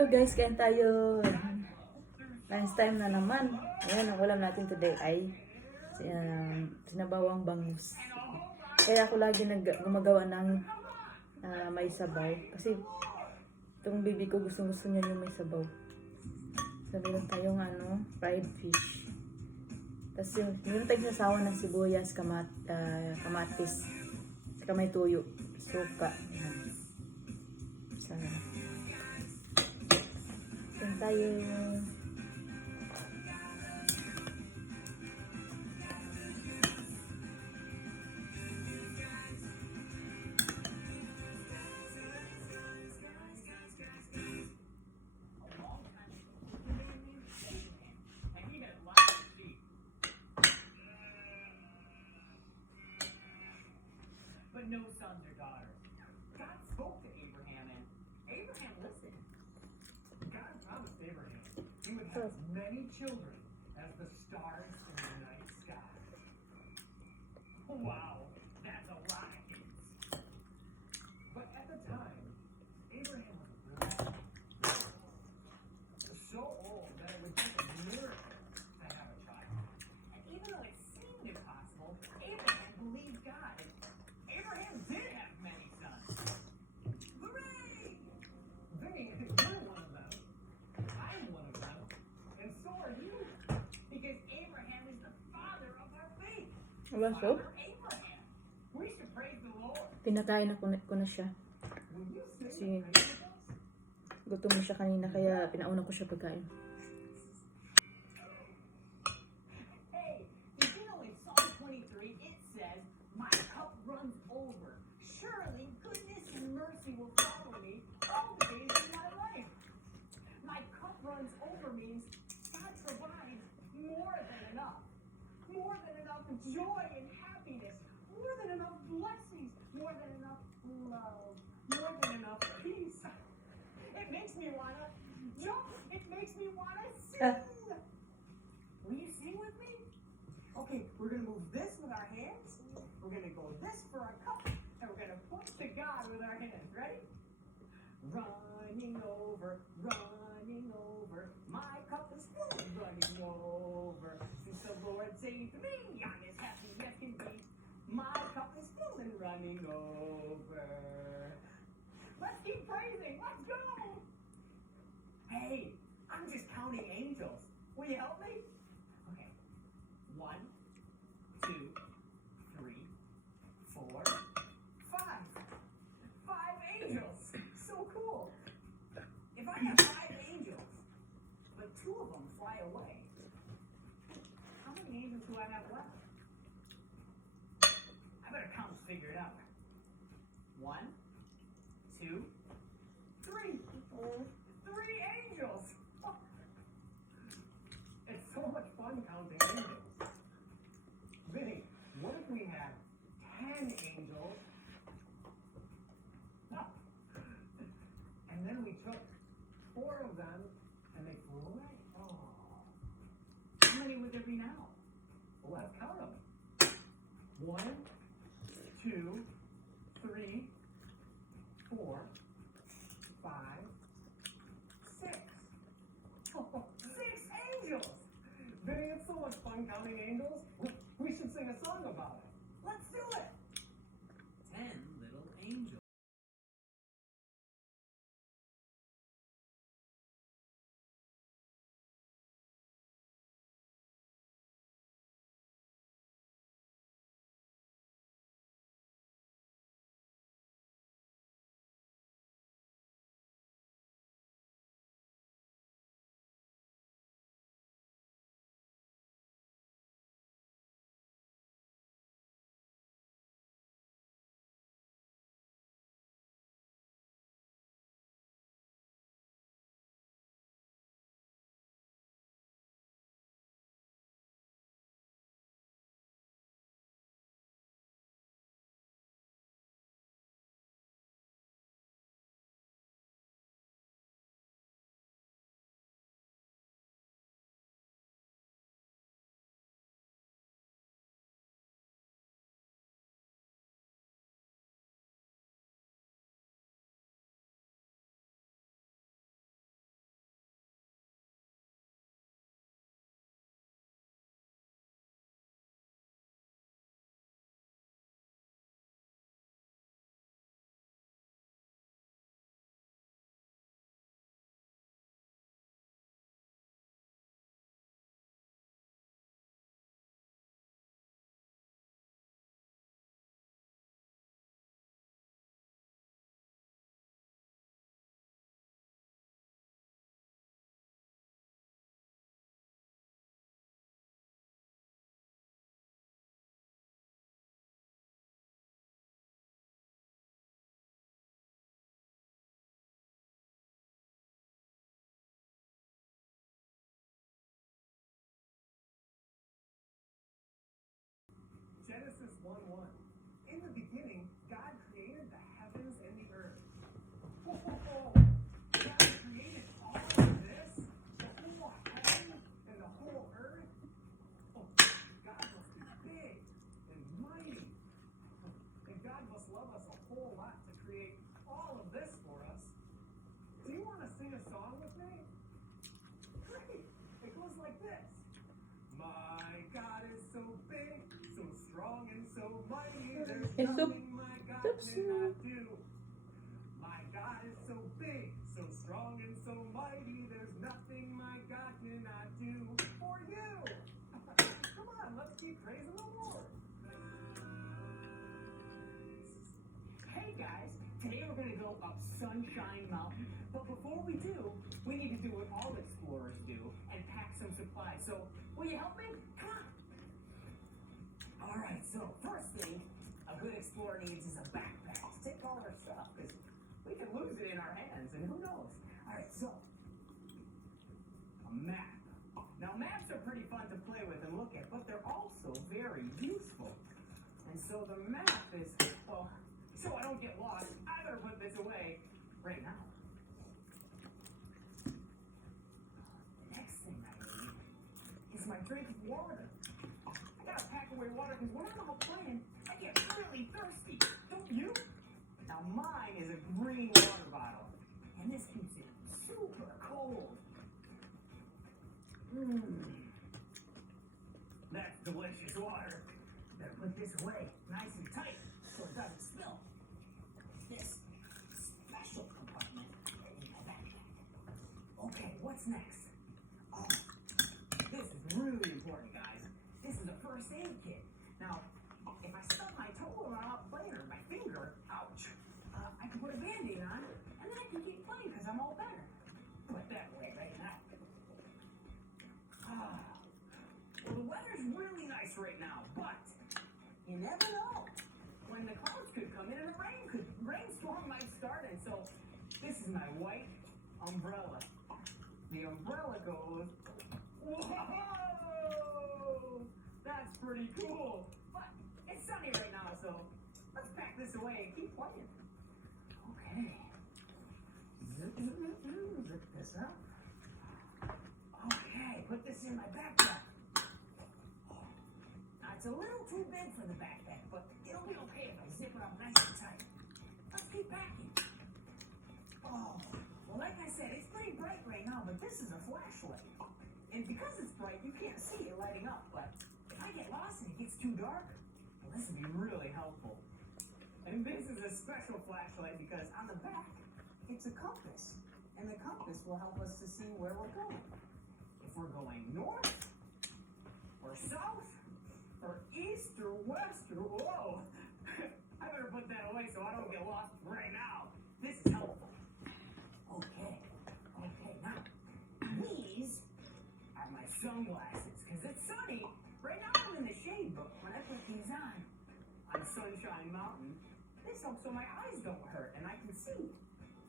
Hello guys, kain tayo. Lunch time na naman. Ayan, ang ulam natin today ay sinabawang bangus. Kaya ako lagi gumagawa ng may sabaw. Kasi itong baby ko gusto niya yung may sabaw. So, meron tayong fried fish. Tapos meron tayong sasawa ng sibuyas, kamatis, saka may tuyo, suka. So, yan tayo. But no sons or daughters. God spoke to Abraham, and Abraham listened. God promised Abraham he would have as many children as the stars in the night sky. Wow, that's a lot of kids. But at the time, Abraham was really so old that it would take a miracle to have a child. And even though it seemed impossible, Abraham believed God. Abraham did have many sons. Hooray! You're one of them. I'm one of them. And so are you. Because Abraham is the father of our faith. Father Abraham. We should praise the Lord. Pinakain ko na siya. Kasi gutom na siya kanina, kaya pinauna ko siya pagkain. Hey, did you know in Psalm 23 it says, "My cup runs over. Surely goodness and mercy will follow me all the days of my life." My cup runs over means God provides more than enough. More than enough joy and happiness. More than enough blessings. More than enough love. More than enough peace. It makes me wanna jump. It makes me wanna sing. Will you sing with me? Okay, we're gonna move this with our hands. We're gonna go this for our cup, and we're gonna point to God with our hands. Ready? Running over, my cup is full, running over. Since the Lord saved me, I'm as happy as can be. My cup is full and running over. Let's keep praising. Let's go. Hey, I'm just counting angels. Will you help me? Okay. 1, 2, 3, 4, 5. 5 angels. So cool. If I have 5 angels, but 2 of them fly away, how many angels do I have left? I better count and figure it out. 1, 2, 3. 3 angels. It's so much fun counting angels. Vinny, what if we had 10 angels? And then we took 4 of them and they flew away. Oh. How many would there be now? Well, let's count them. 1, 2, 3, 4, 5, 6. 6 angels! Vinny, it's so much fun counting angels. We should sing a song about it. Let's do it! 10 guys. Today we're gonna go up Sunshine Mountain. But before we do, we need to do what all explorers do and pack some supplies. So, will you help me? Come on. Alright, so first thing a good explorer needs is a backpack to take all our stuff, because we can lose it in our hands, and who knows? Alright, so a map. Now, maps are pretty fun to play with and look at, but they're also very useful. And so the map is, well, so I don't get lost, I better put this away right now. The next thing I need is my drink of water. I gotta pack away water because when I'm out playing, I get really thirsty. Don't you? Now, mine is a green water bottle, and this keeps it super cold. That's delicious water. Better put this away nice and tight so it doesn't spill. This special compartment in my backpack. Okay, what's next? Oh, this is really important, guys. This is a first aid kit. Now, if I stub my toe while I'm out playing or my finger, ouch, I can put a band-aid on and then I can keep playing because I'm all better. Put that away right now. Well, the weather's really nice right now, but you never know when the clouds could come in and a rainstorm might start. And so this is my white umbrella. The umbrella goes, whoa! That's pretty cool. But it's sunny right now, so let's pack this away and keep playing. Okay. Zip this up. Okay, put this in my backpack. Now, it's a little too big for the backpack, but it'll be okay if I zip it up nice and tight. Let's keep packing. Oh, well, like I said, it's pretty bright right now, but this is a flashlight. And because it's bright, you can't see it lighting up, but if I get lost and it gets too dark, well, this would be really helpful. And this is a special flashlight because on the back, it's a compass. And the compass will help us to see where we're going. If we're going north, or south, or east, or west, or whoa. I better put that away so I don't get lost right now. This is helpful. Okay, now, these are my sunglasses, because it's sunny. Right now I'm in the shade, but when I put these on Sunshine Mountain, this helps so my eyes don't hurt and I can see.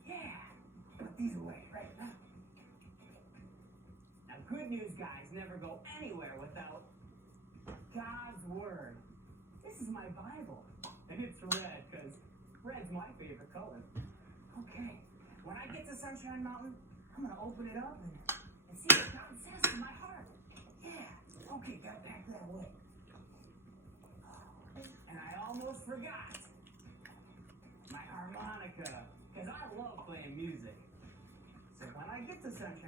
Yeah, put these away right now. Now, good news, guys, never go anywhere without God's Word. This is my Bible, and it's red, because red's my favorite color. Okay, when I get to Sunshine Mountain, I'm going to open it up and see what God says to my heart. Yeah, okay, gotta pack that away. And I almost forgot my harmonica, because I love playing music. So when I get to Sunshine